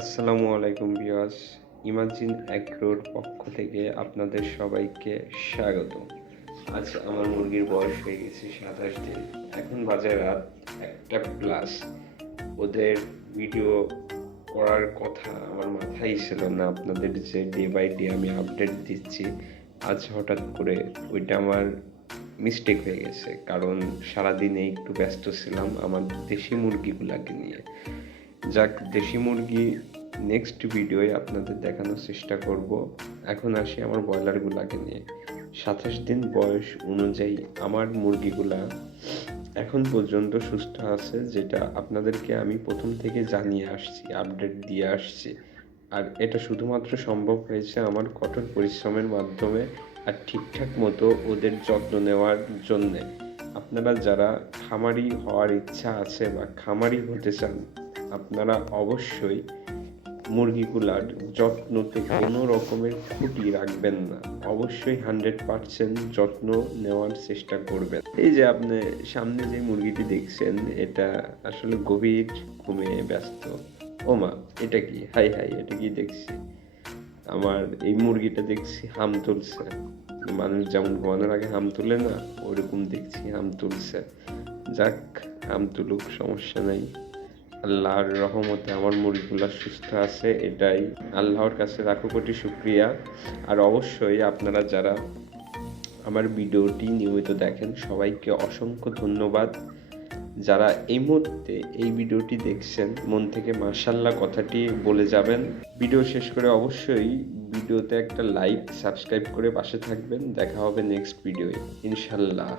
আসসালামু আলাইকুম viewers. Imagine অ্যাগ্রোর পক্ষ থেকে আপনাদের সবাইকে স্বাগত। আজ আমার মুরগির বয়স হয়ে গেছে 27 দিন। এখন বাজে রাত 1টা প্লাস। ওদের ভিডিও করার কথা আমার মাথায় ছিল না। আপনাদের যে ডে বাই ডে আমি আপডেট দিচ্ছি, আজ হঠাৎ করে ওইটা আমার মিস্টেক হয়ে গেছে, কারণ সারাদিনে একটু ব্যস্ত ছিলাম আমার দেশি মুরগিগুলাকে নিয়ে। যাক, দেশি মুরগি নেক্সট ভিডিওয়ে আপনাদের দেখানোর চেষ্টা করব। এখন আসি আমার ব্রয়লারগুলাকে নিয়ে। 27 দিন বয়স অনুযায়ী আমার মুরগিগুলা এখন পর্যন্ত সুস্থ আছে, যেটা আপনাদেরকে আমি প্রথম থেকে জানিয়ে আসছি, আপডেট দিয়ে আসছি। আর এটা শুধুমাত্র সম্ভব হয়েছে আমার কঠোর পরিশ্রমের মাধ্যমে আর ঠিকঠাক মতো ওদের যত্ন নেওয়ার জন্যে। আপনারা যারা খামারি হওয়ার ইচ্ছা আছে বা খামারি হতে চান, আপনারা অবশ্যই মুরগিগুলার যত্নতে কোনো রকমের খুঁটি রাখবেন না। অবশ্যই 100% যত্ন নেওয়ার চেষ্টা করবেন। এই যে আপনি সামনে যে মুরগিটি দেখছেন, এটা আসলে গভীর ঘুমে ব্যস্ত। ওমা, এটা কি? হাই হাই, এটা কি দেখছি? আমার এই মুরগিটা দেখছি হাম তুলছে। মানুষ যেমন ঘুমানোর আগে হাম তুলে না, ওরকম দেখছি হাম তুলছে। যাক, হাম তুলুক, সমস্যা নাই। আল্লাহর রহমতে আমার মুরগিগুলো সুস্থ আছে, এটাই আল্লাহর কাছে লাখো কোটি শুকরিয়া। আর অবশ্যই আপনারা যারা আমার ভিডিওটি নিয়মিত দেখেন, সবাইকে অসংখ্য ধন্যবাদ। যারা এই মুহূর্তে এই ভিডিওটি দেখছেন, মন থেকে মাশাআল্লাহ কথাটি বলে যাবেন। ভিডিও শেষ করে অবশ্যই ভিডিওতে একটা লাইক, সাবস্ক্রাইব করে পাশে থাকবেন। দেখা হবে নেক্সট ভিডিওয়ে ইনশাল্লাহ।